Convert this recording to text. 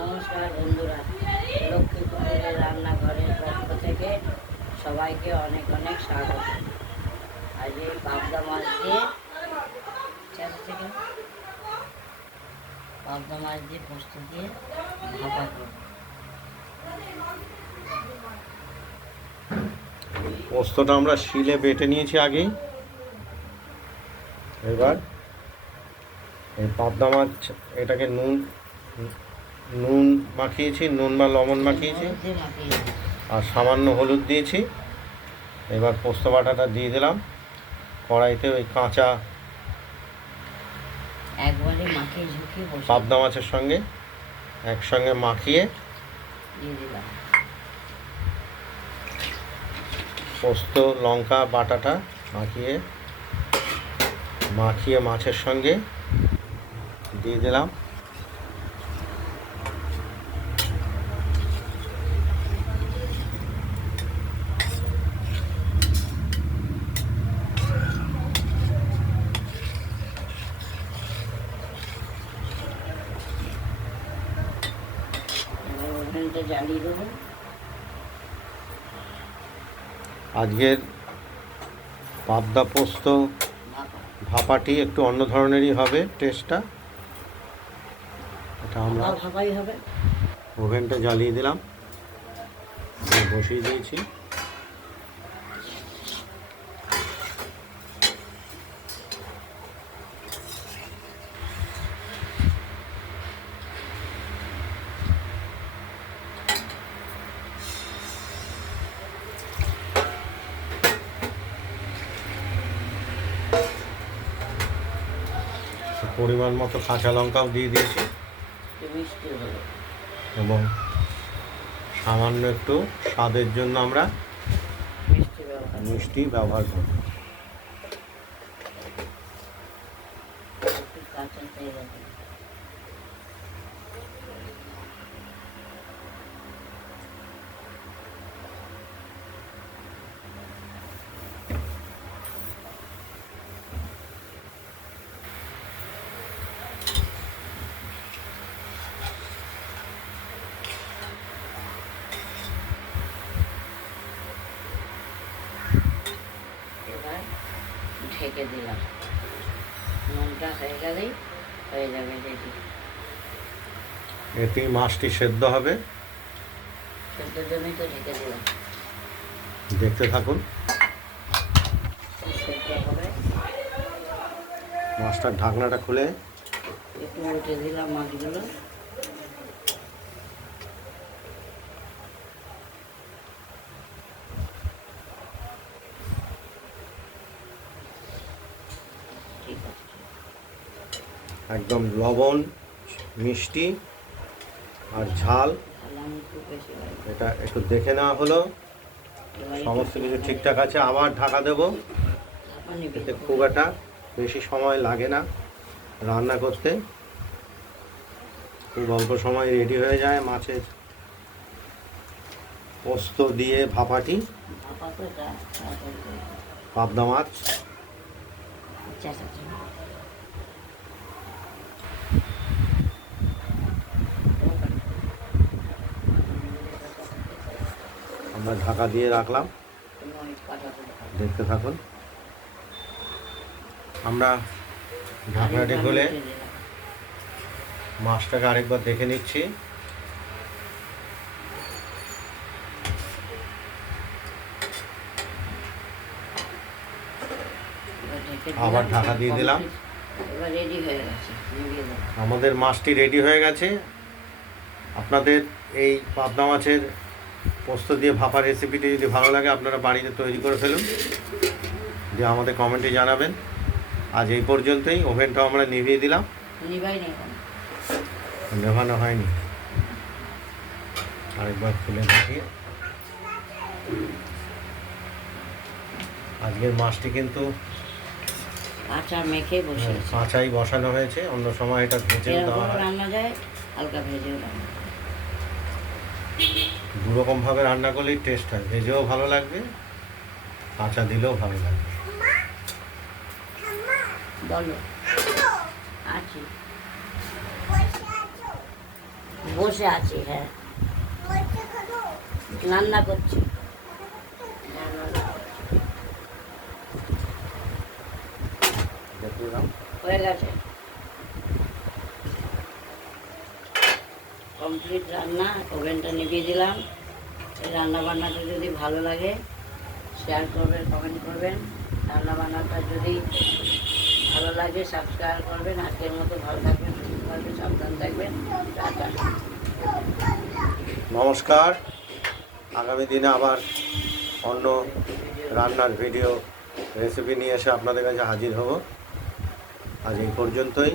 নমস্কার বন্ধুরা, লক্ষ্মী কুটিরের রান্নাঘরের পক্ষ থেকে সবাইকে অনেক অনেক স্বাগত। আজ এই পাবদা মাছ দিয়ে পোস্ত দিয়ে ভাপা করব। পোস্তটা আমরা শিলে বেটে নিয়েছি আগেই। এবার এই পাবদা মাছ এটাকে নুন মাখিয়েছি, নুন বা লবণ মাখিয়েছি, আর সামান্য হলুদ দিয়েছি। এবার পোস্ত বাটাটা দিয়ে দিলাম কড়াইতে। ওই কাঁচা একবারে মাখিয়ে ঝুঁকিয়ে পাবদা মাছের সঙ্গে একসঙ্গে মাখিয়ে দিয়ে দিলাম পোস্ত লঙ্কা বাটাটা মাখিয়ে মাছের সঙ্গে দিয়ে দিলাম। জ্বালিয়ে দেবো। আজকের পাবদা পোস্ত ভাপাটি একটু অন্য ধরনেরই হবে টেস্টটা। এটা আমরা ভাপাই হবে। ওভেনটা জ্বালিয়ে দিলাম, বসিয়ে দিয়েছি। পরিমাণ মতো কাঁচা লঙ্কাও দিয়ে দিয়েছি এবং সামান্য একটু স্বাদের জন্য আমরা মিষ্টি ব্যবহার করব। ঢেকে দিলাম, নুনটা হয়ে গেলেই হয়ে যাবে রেডি। এতেই মাছটি সেদ্ধ হবে। সেদ্ধর জন্যই তো ঢেকে দিলাম। দেখতে থাকুন। সেদ্ধ হবে। মাছটার ঢাকনাটা খুলে একটু উঠে দিলাম মাছগুলো। একদম লবণ, মিষ্টি আর ঝাল এটা একটু দেখে নেওয়া হলো। সমস্ত কিছু ঠিকঠাক আছে। আবার ঢাকা দেব। এতে খুব একটা বেশি সময় লাগে না রান্না করতে, খুব অল্প সময় রেডি হয়ে যায় মাছের পোস্ত দিয়ে ভাপাটি। পাবদা মাছ আমরা ঢাকা দিয়ে রাখলাম, দেখতে থাকুন। আমরা ঢাকনাটি খুলে মাছটাকে আরেকবার দেখে নিচ্ছি। আবার ঢাকা দিয়ে দিলাম। আমাদের মাছটি রেডি হয়ে গেছে। আপনাদের এই পাবদা মাছের পোস্ত দিয়ে ভাপা রেসিপিটি যদি ভালো লাগে আপনারা বাড়িতে তৈরি করে ফেলুন, দিয়ে আমাদের কমেন্টে জানাবেন। আজ এই পর্যন্তই। ওভেনটাও আমরা নিভিয়ে দিলাম। নেভানো হয়নি, আরেকবার খুলে দেখিয়ে। আজকের মাছটি কিন্তু কাঁচাই বসানো হয়েছে। অন্য সময় এটা ভেজেও দেওয়া হয়, রান্না যায় হালকা ভেজেও রান্না। দুরকমভাবে রান্না করলেই টেস্ট হয়। ভেজেও ভালো লাগবে, কাঁচা দিলেও ভালো লাগবে। বলো আছি। বসে আছি, হ্যাঁ রান্না করছি। দেখে নাও। হয়ে গেছে, কমপ্লিট রান্না। ওভেনটা নিভিয়ে দিলাম। এই রান্না বান্নাটা যদি ভালো লাগে শেয়ার করবেন, কমেন্ট করবেন। রান্না বান্নাটা যদি ভালো লাগে সাবস্ক্রাইব করবেন। আজকের মতো ভালো থাকবেন, সুস্থ থাকবেন, সাবধান থাকবেন। টাটা। নমস্কার। আগামী দিনে আবার অন্য রান্নার ভিডিও রেসিপি নিয়ে এসে আপনাদের কাছে হাজির হব। আজ এই পর্যন্তই।